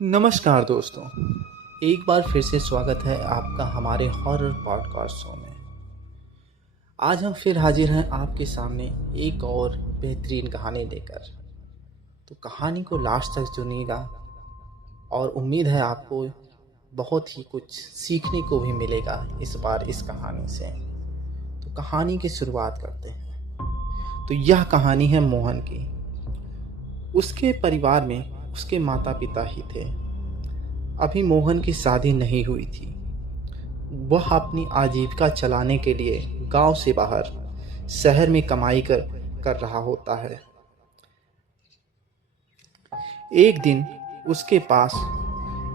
नमस्कार दोस्तों, एक बार फिर से स्वागत है आपका हमारे हॉरर पॉडकास्ट शो में। आज हम फिर हाजिर हैं आपके सामने एक और बेहतरीन कहानी लेकर। तो कहानी को लास्ट तक सुनिएगा और उम्मीद है आपको बहुत ही कुछ सीखने को भी मिलेगा इस बार इस कहानी से। तो कहानी की शुरुआत करते हैं। तो यह कहानी है मोहन की। उसके परिवार में उसके माता पिता ही थे। अभी मोहन की शादी नहीं हुई थी। वह अपनी आजीविका चलाने के लिए गांव से बाहर शहर में कमाई कर रहा होता है। एक दिन उसके पास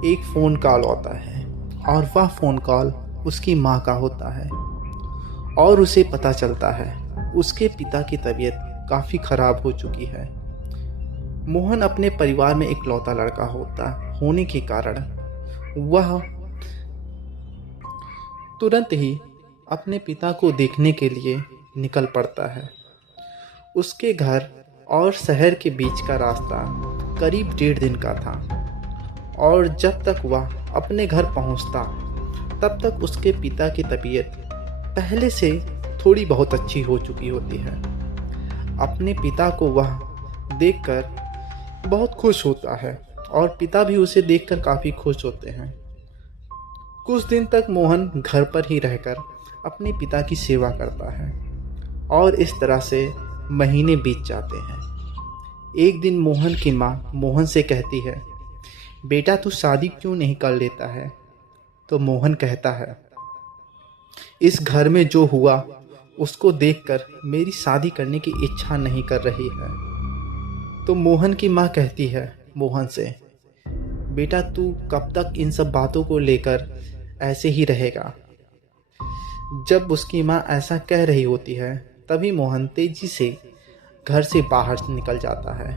एक फ़ोन कॉल आता है और वह फ़ोन कॉल उसकी माँ का होता है और उसे पता चलता है उसके पिता की तबीयत काफ़ी ख़राब हो चुकी है। मोहन अपने परिवार में इकलौता लड़का होने के कारण वह तुरंत ही अपने पिता को देखने के लिए निकल पड़ता है। उसके घर और शहर के बीच का रास्ता करीब 1.5 दिन का था और जब तक वह अपने घर पहुंचता तब तक उसके पिता की तबीयत पहले से थोड़ी बहुत अच्छी हो चुकी होती है। अपने पिता को वह देखकर बहुत खुश होता है और पिता भी उसे देखकर काफ़ी खुश होते हैं। कुछ दिन तक मोहन घर पर ही रहकर अपने पिता की सेवा करता है और इस तरह से महीने बीत जाते हैं। एक दिन मोहन की माँ मोहन से कहती है, बेटा तू शादी क्यों नहीं कर लेता है? तो मोहन कहता है, इस घर में जो हुआ उसको देखकर मेरी शादी करने की इच्छा नहीं कर रही है। तो मोहन की माँ कहती है मोहन से, बेटा तू कब तक इन सब बातों को लेकर ऐसे ही रहेगा? जब उसकी माँ ऐसा कह रही होती है तभी मोहन तेजी से घर से बाहर निकल जाता है।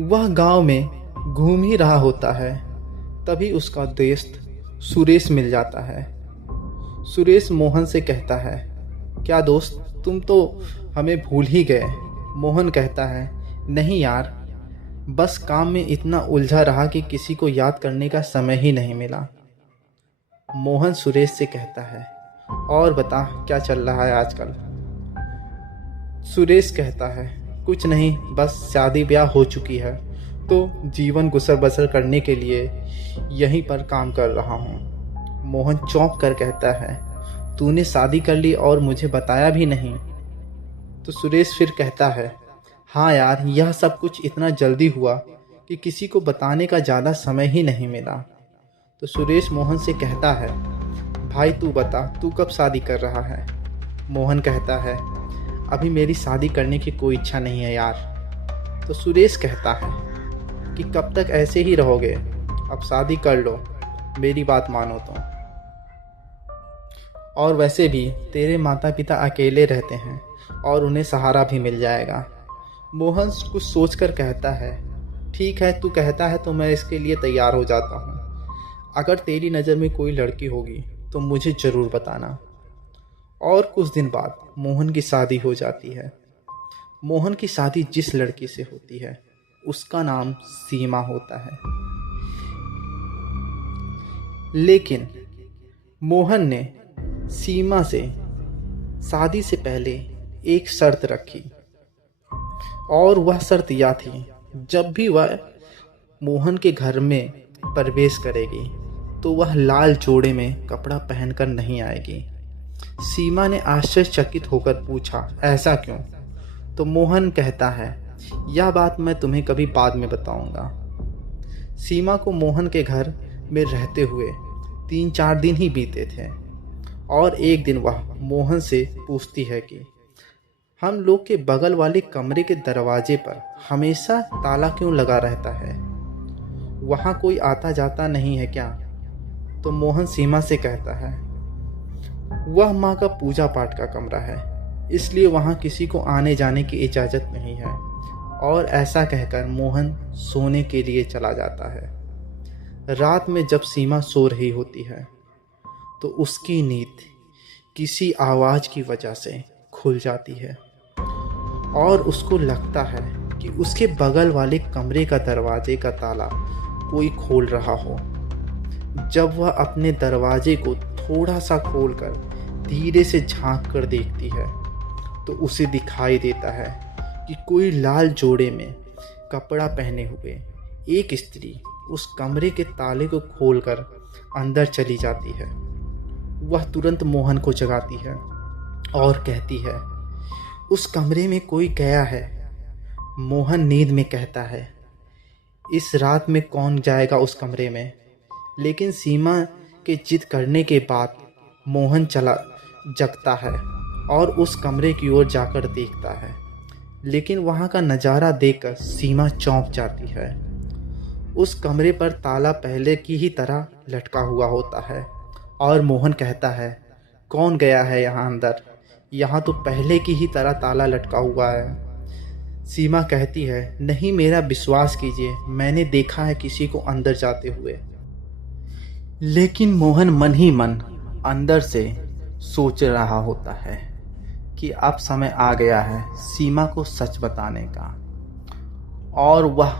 वह गांव में घूम ही रहा होता है तभी उसका दोस्त सुरेश मिल जाता है। सुरेश मोहन से कहता है, क्या दोस्त तुम तो हमें भूल ही गए? मोहन कहता है, नहीं यार, बस काम में इतना उलझा रहा कि किसी को याद करने का समय ही नहीं मिला। मोहन सुरेश से कहता है, और बता क्या चल रहा है आजकल? सुरेश कहता है, कुछ नहीं, बस शादी ब्याह हो चुकी है तो जीवन गुजर बसर करने के लिए यहीं पर काम कर रहा हूँ। मोहन चौंक कर कहता है, तूने शादी कर ली और मुझे बताया भी नहीं? तो सुरेश फिर कहता है, हाँ यार, यह सब कुछ इतना जल्दी हुआ कि किसी को बताने का ज़्यादा समय ही नहीं मिला। तो सुरेश मोहन से कहता है, भाई तू बता, तू कब शादी कर रहा है? मोहन कहता है, अभी मेरी शादी करने की कोई इच्छा नहीं है यार। तो सुरेश कहता है कि कब तक ऐसे ही रहोगे? अब शादी कर लो, मेरी बात मानो तो। और वैसे भी तेरे माता पिता अकेले रहते हैं और उन्हें सहारा भी मिल जाएगा। मोहन कुछ सोचकर कहता है, ठीक है, तू कहता है तो मैं इसके लिए तैयार हो जाता हूँ। अगर तेरी नज़र में कोई लड़की होगी तो मुझे ज़रूर बताना। और कुछ दिन बाद मोहन की शादी हो जाती है। मोहन की शादी जिस लड़की से होती है उसका नाम सीमा होता है। लेकिन मोहन ने सीमा से शादी से पहले एक शर्त रखी और वह शर्त यह थी, जब भी वह मोहन के घर में प्रवेश करेगी तो वह लाल जोड़े में कपड़ा पहनकर नहीं आएगी। सीमा ने आश्चर्यचकित होकर पूछा, ऐसा क्यों? तो मोहन कहता है, यह बात मैं तुम्हें कभी बाद में बताऊंगा। सीमा को मोहन के घर में रहते हुए 3-4 दिन ही बीते थे और एक दिन वह मोहन से पूछती है कि हम लोग के बगल वाले कमरे के दरवाजे पर हमेशा ताला क्यों लगा रहता है? वहाँ कोई आता जाता नहीं है क्या? तो मोहन सीमा से कहता है, वह माँ का पूजा पाठ का कमरा है, इसलिए वहाँ किसी को आने जाने की इजाज़त नहीं है। और ऐसा कहकर मोहन सोने के लिए चला जाता है। रात में जब सीमा सो रही होती है तो उसकी नींद किसी आवाज़ की वजह से खुल जाती है और उसको लगता है कि उसके बगल वाले कमरे का दरवाजे का ताला कोई खोल रहा हो। जब वह अपने दरवाजे को थोड़ा सा खोलकर धीरे से झांक कर देखती है तो उसे दिखाई देता है कि कोई लाल जोड़े में कपड़ा पहने हुए एक स्त्री उस कमरे के ताले को खोलकर अंदर चली जाती है। वह तुरंत मोहन को जगाती है और कहती है, उस कमरे में कोई गया है। मोहन नींद में कहता है, इस रात में कौन जाएगा उस कमरे में। लेकिन सीमा के जिद करने के बाद मोहन चला जगता है और उस कमरे की ओर जाकर देखता है। लेकिन वहाँ का नज़ारा देखकर सीमा चौंक जाती है। उस कमरे पर ताला पहले की ही तरह लटका हुआ होता है और मोहन कहता है, कौन गया है यहाँ अंदर? यहाँ तो पहले की ही तरह ताला लटका हुआ है। सीमा कहती है, नहीं, मेरा विश्वास कीजिए, मैंने देखा है किसी को अंदर जाते हुए। लेकिन मोहन मन ही मन अंदर से सोच रहा होता है कि अब समय आ गया है सीमा को सच बताने का। और वह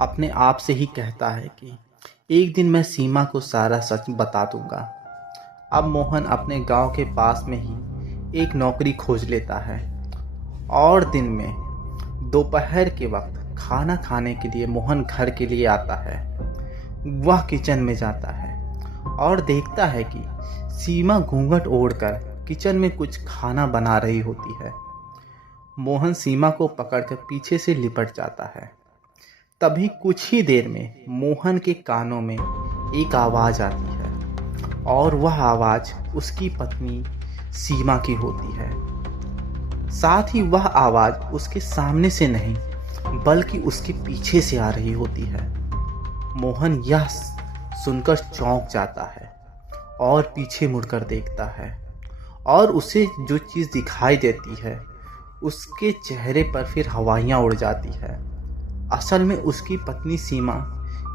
अपने आप से ही कहता है कि एक दिन मैं सीमा को सारा सच बता दूंगा। अब मोहन अपने गांव के पास में ही एक नौकरी खोज लेता है और दिन में दोपहर के वक्त खाना खाने के लिए मोहन घर के लिए आता है। वह किचन में जाता है और देखता है कि सीमा घूंघट ओढ़कर किचन में कुछ खाना बना रही होती है। मोहन सीमा को पकड़कर पीछे से लिपट जाता है। तभी कुछ ही देर में मोहन के कानों में एक आवाज़ आती है और वह आवाज़ उसकी पत्नी सीमा की होती है। साथ ही वह आवाज़ उसके सामने से नहीं बल्कि उसके पीछे से आ रही होती है। मोहन यह सुनकर चौंक जाता है और पीछे मुड़कर देखता है और उसे जो चीज़ दिखाई देती है उसके चेहरे पर फिर हवाइयाँ उड़ जाती है। असल में उसकी पत्नी सीमा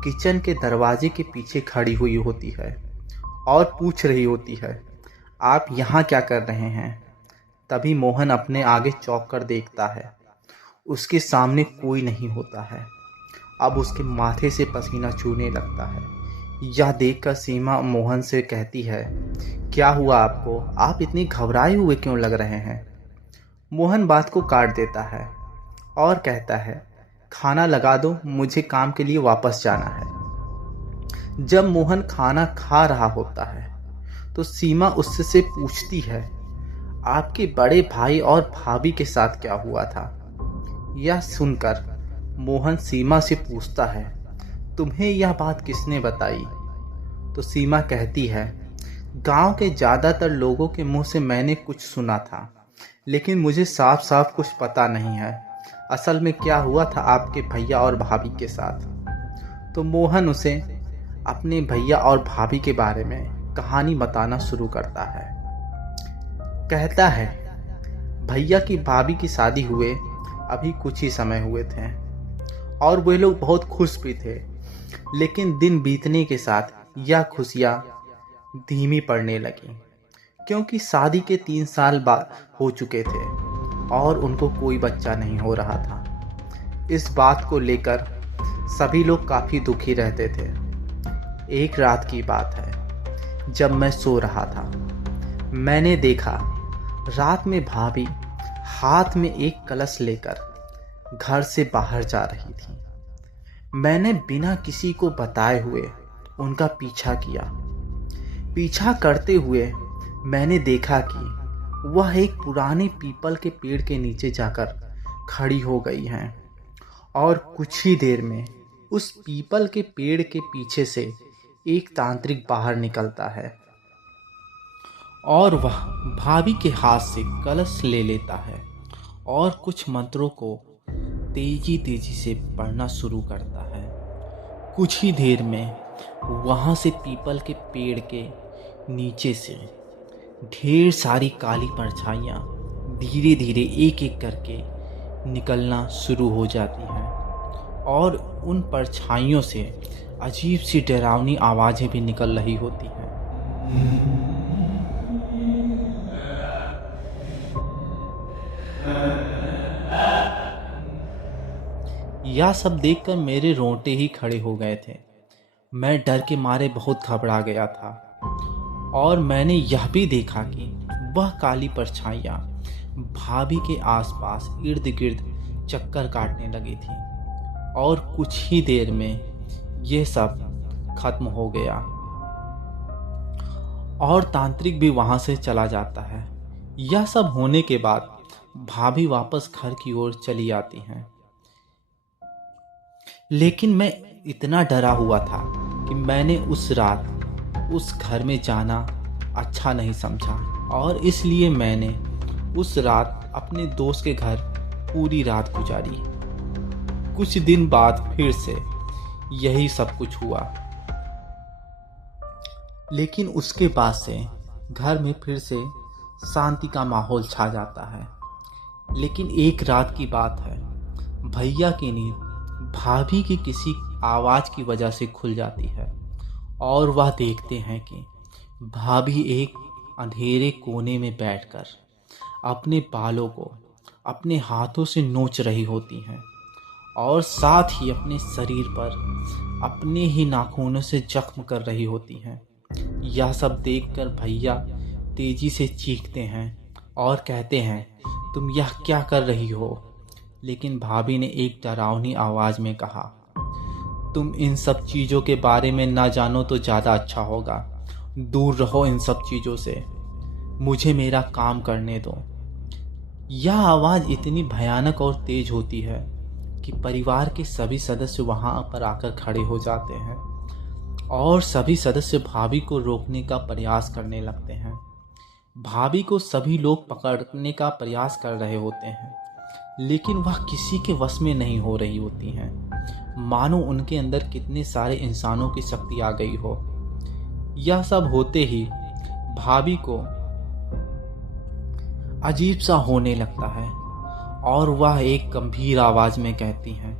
किचन के दरवाजे के पीछे खड़ी हुई होती है और पूछ रही होती है, आप यहाँ क्या कर रहे हैं? तभी मोहन अपने आगे चौंक कर देखता है। उसके सामने कोई नहीं होता है। अब उसके माथे से पसीना छूने लगता है। यह देखकर सीमा मोहन से कहती है, क्या हुआ आपको? आप इतनी घबराए हुए क्यों लग रहे हैं? मोहन बात को काट देता है और कहता है, खाना लगा दो, मुझे काम के लिए वापस जाना है। जब मोहन खाना खा रहा होता है तो सीमा उससे पूछती है, आपके बड़े भाई और भाभी के साथ क्या हुआ था? यह सुनकर मोहन सीमा से पूछता है, तुम्हें यह बात किसने बताई? तो सीमा कहती है, गांव के ज़्यादातर लोगों के मुंह से मैंने कुछ सुना था, लेकिन मुझे साफ साफ कुछ पता नहीं है असल में क्या हुआ था आपके भैया और भाभी के साथ। तो मोहन उसे अपने भैया और भाभी के बारे में कहानी बताना शुरू करता है। कहता है, भैया की भाभी की शादी हुए अभी कुछ ही समय हुए थे और वे लोग बहुत खुश भी थे। लेकिन दिन बीतने के साथ यह खुशियाँ धीमी पड़ने लगी क्योंकि शादी के 3 साल बाद हो चुके थे और उनको कोई बच्चा नहीं हो रहा था। इस बात को लेकर सभी लोग काफ़ी दुखी रहते थे। एक रात की बात है, जब मैं सो रहा था, मैंने देखा रात में भाभी हाथ में एक कलश लेकर घर से बाहर जा रही थी। मैंने बिना किसी को बताए हुए उनका पीछा किया। पीछा करते हुए मैंने देखा कि वह एक पुराने पीपल के पेड़ के नीचे जाकर खड़ी हो गई हैं और कुछ ही देर में उस पीपल के पेड़ के पीछे से एक तांत्रिक बाहर निकलता है और वह भाभी के हाथ से कलश ले लेता है और कुछ मंत्रों को तेजी तेजी से पढ़ना शुरू करता है। कुछ ही देर में वहाँ से पीपल के पेड़ के नीचे से ढेर सारी काली परछाइयाँ धीरे धीरे एक एक करके निकलना शुरू हो जाती हैं और उन परछाइयों से अजीब सी डरावनी आवाज़ें भी निकल रही होती हैं। यह सब देखकर मेरे रोंगटे ही खड़े हो गए थे। मैं डर के मारे बहुत घबरा गया था और मैंने यह भी देखा कि वह काली परछाइयाँ भाभी के आसपास इर्द गिर्द चक्कर काटने लगी थी और कुछ ही देर में यह सब खत्म हो गया और तांत्रिक भी वहां से चला जाता है। यह सब होने के बाद भाभी वापस घर की ओर चली आती हैं, लेकिन मैं इतना डरा हुआ था कि मैंने उस रात उस घर में जाना अच्छा नहीं समझा और इसलिए मैंने उस रात अपने दोस्त के घर पूरी रात गुजारी। कुछ दिन बाद फिर से यही सब कुछ हुआ, लेकिन उसके बाद से घर में फिर से शांति का माहौल छा जाता है। लेकिन एक रात की बात है, भैया की नींद भाभी की किसी आवाज़ की वजह से खुल जाती है और वह देखते हैं कि भाभी एक अंधेरे कोने में बैठकर अपने बालों को अपने हाथों से नोच रही होती हैं और साथ ही अपने शरीर पर अपने ही नाखूनों से जख्म कर रही होती हैं। यह सब देखकर भैया तेजी से चीखते हैं और कहते हैं, तुम यह क्या कर रही हो? लेकिन भाभी ने एक डरावनी आवाज़ में कहा, तुम इन सब चीज़ों के बारे में ना जानो तो ज़्यादा अच्छा होगा। दूर रहो इन सब चीज़ों से, मुझे मेरा काम करने दो। यह आवाज़ इतनी भयानक और तेज होती है कि परिवार के सभी सदस्य वहां पर आकर खड़े हो जाते हैं और सभी सदस्य भाभी को रोकने का प्रयास करने लगते हैं। भाभी को सभी लोग पकड़ने का प्रयास कर रहे होते हैं, लेकिन वह किसी के वश में नहीं हो रही होती हैं, मानो उनके अंदर कितने सारे इंसानों की शक्ति आ गई हो। यह सब होते ही भाभी को अजीब सा होने लगता है और वह एक गंभीर आवाज में कहती हैं,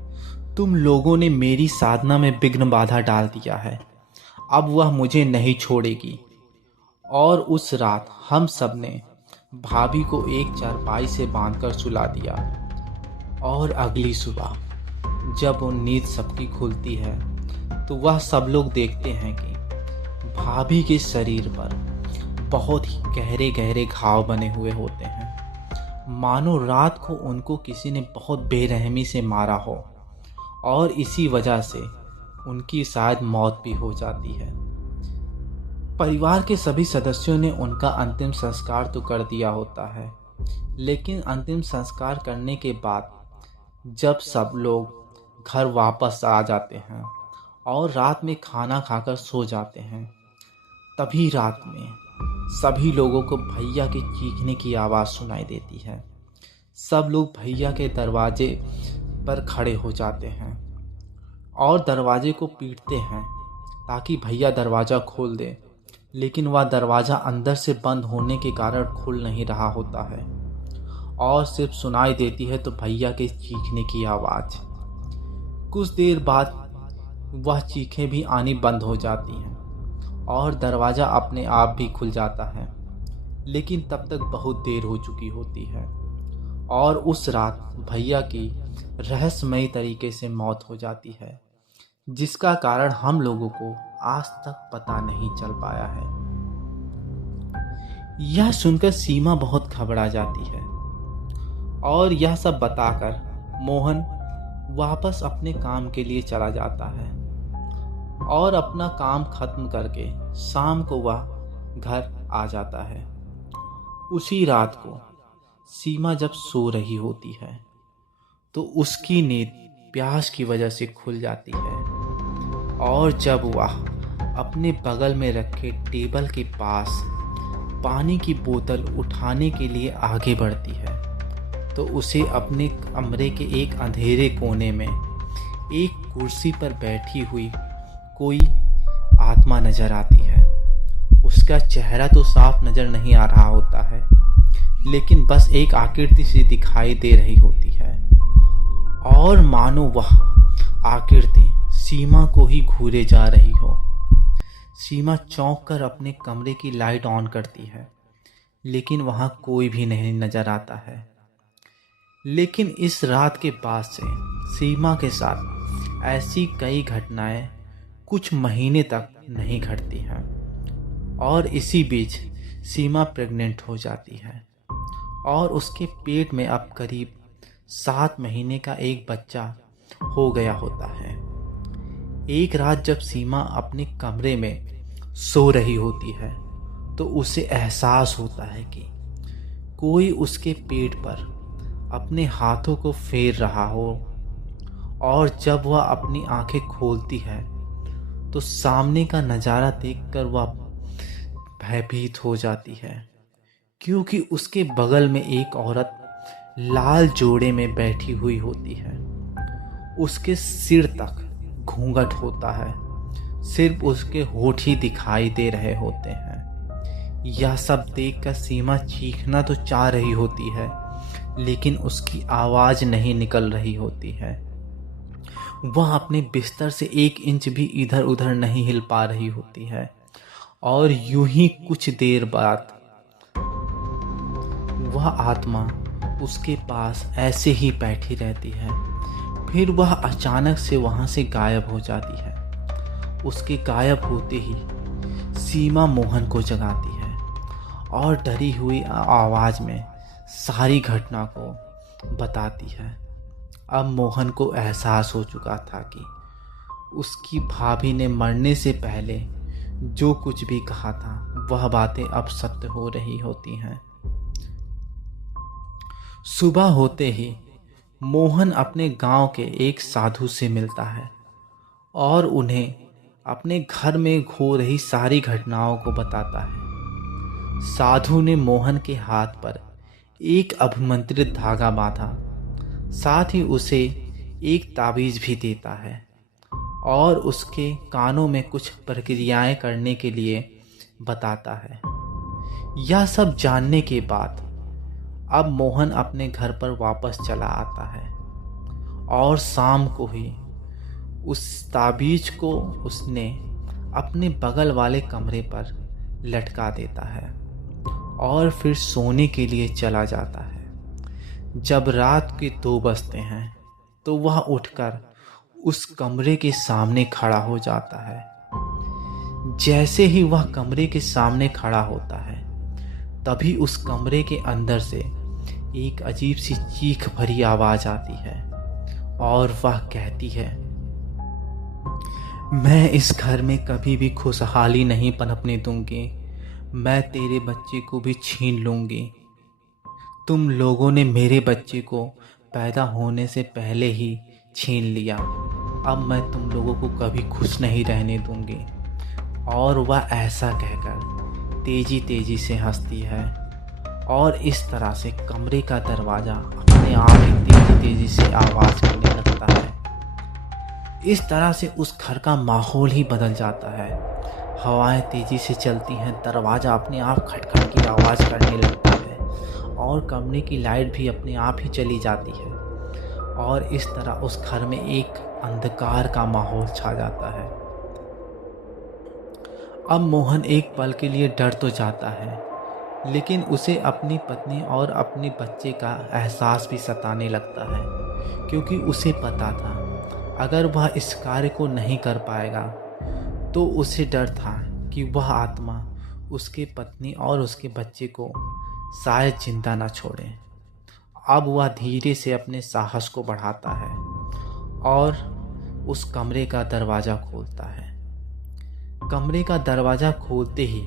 तुम लोगों ने मेरी साधना में विघ्न बाधा डाल दिया है, अब वह मुझे नहीं छोड़ेगी। और उस रात हम सब ने भाभी को एक चारपाई से बांधकर सुला दिया और अगली सुबह जब वो नींद सबकी खुलती है तो वह सब लोग देखते हैं कि भाभी के शरीर पर बहुत ही गहरे गहरे घाव बने हुए होते हैं, मानो रात को उनको किसी ने बहुत बेरहमी से मारा हो और इसी वजह से उनकी शायद मौत भी हो जाती है। परिवार के सभी सदस्यों ने उनका अंतिम संस्कार तो कर दिया होता है, लेकिन अंतिम संस्कार करने के बाद जब सब लोग घर वापस आ जाते हैं और रात में खाना खाकर सो जाते हैं, तभी रात में सभी लोगों को भैया के चीखने की आवाज़ सुनाई देती है। सब लोग भैया के दरवाजे पर खड़े हो जाते हैं और दरवाजे को पीटते हैं ताकि भैया दरवाज़ा खोल दे, लेकिन वह दरवाज़ा अंदर से बंद होने के कारण खुल नहीं रहा होता है और सिर्फ सुनाई देती है तो भैया के चीखने की आवाज़। कुछ देर बाद वह चीखें भी आनी बंद हो जाती हैं और दरवाज़ा अपने आप भी खुल जाता है, लेकिन तब तक बहुत देर हो चुकी होती है और उस रात भैया की रहस्यमयी तरीके से मौत हो जाती है, जिसका कारण हम लोगों को आज तक पता नहीं चल पाया है। यह सुनकर सीमा बहुत घबरा जाती है और यह सब बताकर मोहन वापस अपने काम के लिए चला जाता है और अपना काम खत्म करके शाम को वह घर आ जाता है। उसी रात को सीमा जब सो रही होती है तो उसकी नींद प्यास की वजह से खुल जाती है और जब वह अपने बगल में रखे टेबल के पास पानी की बोतल उठाने के लिए आगे बढ़ती है तो उसे अपने कमरे के एक अंधेरे कोने में एक कुर्सी पर बैठी हुई कोई आत्मा नजर आती है। उसका चेहरा तो साफ नजर नहीं आ रहा होता है, लेकिन बस एक आकृति सी दिखाई दे रही होती है और मानो वह आकृति सीमा को ही घूरे जा रही हो। सीमा चौंक कर अपने कमरे की लाइट ऑन करती है, लेकिन वहाँ कोई भी नहीं नजर आता है। लेकिन इस रात के बाद से सीमा के साथ ऐसी कई घटनाएं कुछ महीने तक नहीं घटती हैं और इसी बीच सीमा प्रेग्नेंट हो जाती है और उसके पेट में अब करीब 7 महीने का एक बच्चा हो गया होता है। एक रात जब सीमा अपने कमरे में सो रही होती है तो उसे एहसास होता है कि कोई उसके पेट पर अपने हाथों को फेर रहा हो और जब वह अपनी आंखें खोलती है तो सामने का नज़ारा देखकर वह भयभीत हो जाती है, क्योंकि उसके बगल में एक औरत लाल जोड़े में बैठी हुई होती है। उसके सिर तक घूंघट होता है, सिर्फ उसके होठ ही दिखाई दे रहे होते हैं। यह सब देखकर सीमा चीखना तो चाह रही होती है, लेकिन उसकी आवाज़ नहीं निकल रही होती है। वह अपने बिस्तर से 1 इंच भी इधर उधर नहीं हिल पा रही होती है और यूं ही कुछ देर बाद वह आत्मा उसके पास ऐसे ही बैठी रहती है। फिर वह अचानक से वहाँ से गायब हो जाती है। उसके गायब होते ही सीमा मोहन को जगाती है और डरी हुई आवाज़ में सारी घटना को बताती है। अब मोहन को एहसास हो चुका था कि उसकी भाभी ने मरने से पहले जो कुछ भी कहा था वह बातें अब सत्य हो रही होती हैं। सुबह होते ही मोहन अपने गांव के एक साधु से मिलता है और उन्हें अपने घर में हो रही सारी घटनाओं को बताता है। साधु ने मोहन के हाथ पर एक अभिमंत्रित धागा बांधा, साथ ही उसे एक ताबीज भी देता है और उसके कानों में कुछ प्रक्रियाएं करने के लिए बताता है। यह सब जानने के बाद अब मोहन अपने घर पर वापस चला आता है और शाम को ही उस ताबीज को उसने अपने बगल वाले कमरे पर लटका देता है और फिर सोने के लिए चला जाता है। जब रात के 2 बजते हैं तो वह उठकर उस कमरे के सामने खड़ा हो जाता है। जैसे ही वह कमरे के सामने खड़ा होता है तभी उस कमरे के अंदर से एक अजीब सी चीख भरी आवाज आती है और वह कहती है, मैं इस घर में कभी भी खुशहाली नहीं पनपने दूंगी। मैं तेरे बच्चे को भी छीन लूंगी। तुम लोगों ने मेरे बच्चे को पैदा होने से पहले ही छीन लिया। अब मैं तुम लोगों को कभी खुश नहीं रहने दूंगी। और वह ऐसा कहकर तेजी तेजी से हंसती है और इस तरह से कमरे का दरवाज़ा अपने आप ही तेजी तेजी से आवाज़ करने लगता है। इस तरह से उस घर का माहौल ही बदल जाता है। हवाएं तेजी से चलती हैं, दरवाज़ा अपने आप खटखट की आवाज़ करने लगता है और कमरे की लाइट भी अपने आप ही चली जाती है और इस तरह उस घर में एक अंधकार का माहौल छा जाता है। अब मोहन एक पल के लिए डर तो जाता है, लेकिन उसे अपनी पत्नी और अपने बच्चे का एहसास भी सताने लगता है, क्योंकि उसे पता था अगर वह इस कार्य को नहीं कर पाएगा तो उसे डर था कि वह आत्मा उसके पत्नी और उसके बच्चे को शायद जिंदा न छोड़े। अब वह धीरे से अपने साहस को बढ़ाता है और उस कमरे का दरवाज़ा खोलता है। कमरे का दरवाज़ा खोलते ही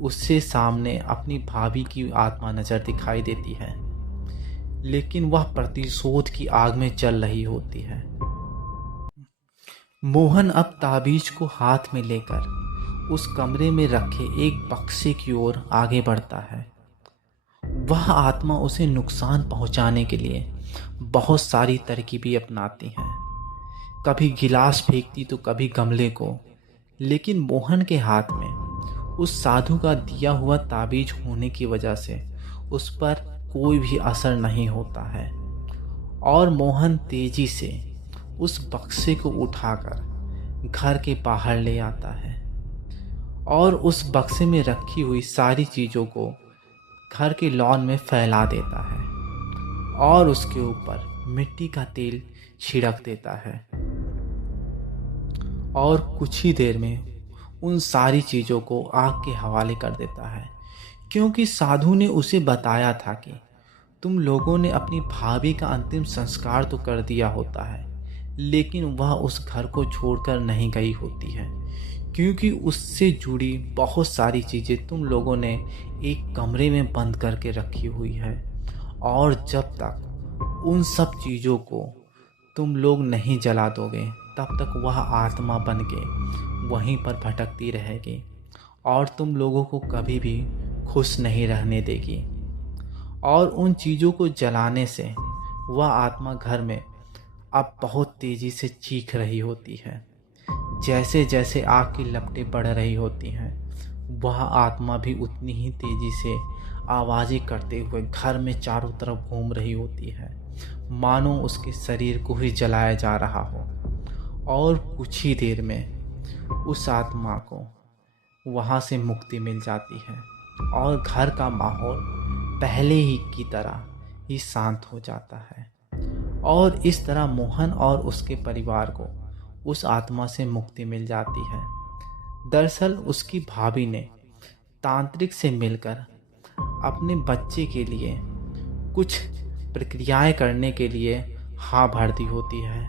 उससे सामने अपनी भाभी की आत्मा नज़र दिखाई देती है, लेकिन वह प्रतिशोध की आग में जल रही होती है। मोहन अब ताबीज को हाथ में लेकर उस कमरे में रखे एक बक्से की ओर आगे बढ़ता है। वह आत्मा उसे नुकसान पहुंचाने के लिए बहुत सारी तरकीबें अपनाती हैं। कभी गिलास फेंकती तो कभी गमले को, लेकिन मोहन के हाथ में उस साधु का दिया हुआ ताबीज होने की वजह से उस पर कोई भी असर नहीं होता है और मोहन तेजी से उस बक्से को उठाकर घर के बाहर ले आता है और उस बक्से में रखी हुई सारी चीज़ों को घर के लॉन में फैला देता है और उसके ऊपर मिट्टी का तेल छिड़क देता है और कुछ ही देर में उन सारी चीज़ों को आग के हवाले कर देता है, क्योंकि साधु ने उसे बताया था कि तुम लोगों ने अपनी भाभी का अंतिम संस्कार तो कर दिया होता है, लेकिन वह उस घर को छोड़कर नहीं गई होती है, क्योंकि उससे जुड़ी बहुत सारी चीज़ें तुम लोगों ने एक कमरे में बंद करके रखी हुई है, और जब तक उन सब चीज़ों को तुम लोग नहीं जला दोगे तब तक वह आत्मा बन के वहीं पर भटकती रहेगी और तुम लोगों को कभी भी खुश नहीं रहने देगी। और उन चीज़ों को जलाने से वह आत्मा घर में अब बहुत तेज़ी से चीख रही होती है। जैसे जैसे आग की लपटें बढ़ रही होती हैं, वह आत्मा भी उतनी ही तेज़ी से आवाज़ें करते हुए घर में चारों तरफ घूम रही होती है, मानो उसके शरीर को ही जलाया जा रहा हो। और कुछ ही देर में उस आत्मा को वहाँ से मुक्ति मिल जाती है और घर का माहौल पहले ही की तरह ही शांत हो जाता है। और इस तरह मोहन और उसके परिवार को उस आत्मा से मुक्ति मिल जाती है। दरअसल उसकी भाभी ने तांत्रिक से मिलकर अपने बच्चे के लिए कुछ प्रक्रियाएं करने के लिए हाँ भर दी होती है,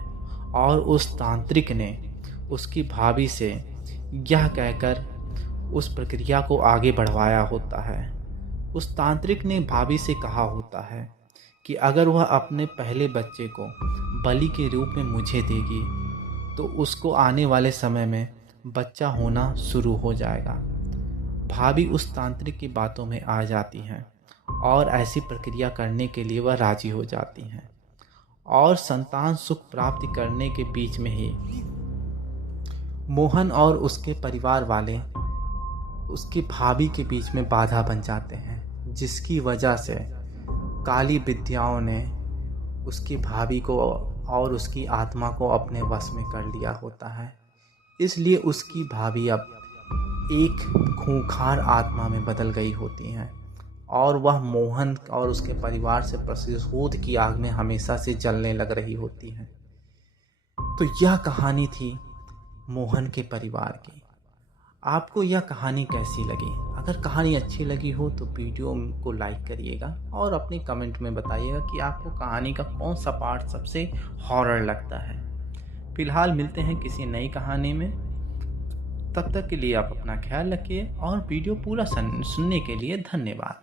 और उस तांत्रिक ने उसकी भाभी से यह कहकर उस प्रक्रिया को आगे बढ़वाया होता है। उस तांत्रिक ने भाभी से कहा होता है कि अगर वह अपने पहले बच्चे को बलि के रूप में मुझे देगी तो उसको आने वाले समय में बच्चा होना शुरू हो जाएगा। भाभी उस तांत्रिक की बातों में आ जाती हैं और ऐसी प्रक्रिया करने के लिए वह राजी हो जाती हैं, और संतान सुख प्राप्ति करने के बीच में ही मोहन और उसके परिवार वाले उसकी भाभी के बीच में बाधा बन जाते हैं, जिसकी वजह से काली विद्याओं ने उसकी भाभी को और उसकी आत्मा को अपने वश में कर लिया होता है। इसलिए उसकी भाभी अब एक खूंखार आत्मा में बदल गई होती हैं और वह मोहन और उसके परिवार से प्रतिशोध की आग में हमेशा से जलने लग रही होती हैं। तो यह कहानी थी मोहन के परिवार की। आपको यह कहानी कैसी लगी? अगर कहानी अच्छी लगी हो तो वीडियो को लाइक करिएगा और अपने कमेंट में बताइएगा कि आपको कहानी का कौन सा पार्ट सबसे हॉरर लगता है। फिलहाल मिलते हैं किसी नई कहानी में, तब तक के लिए आप अपना ख्याल रखिए और वीडियो पूरा सुनने के लिए धन्यवाद।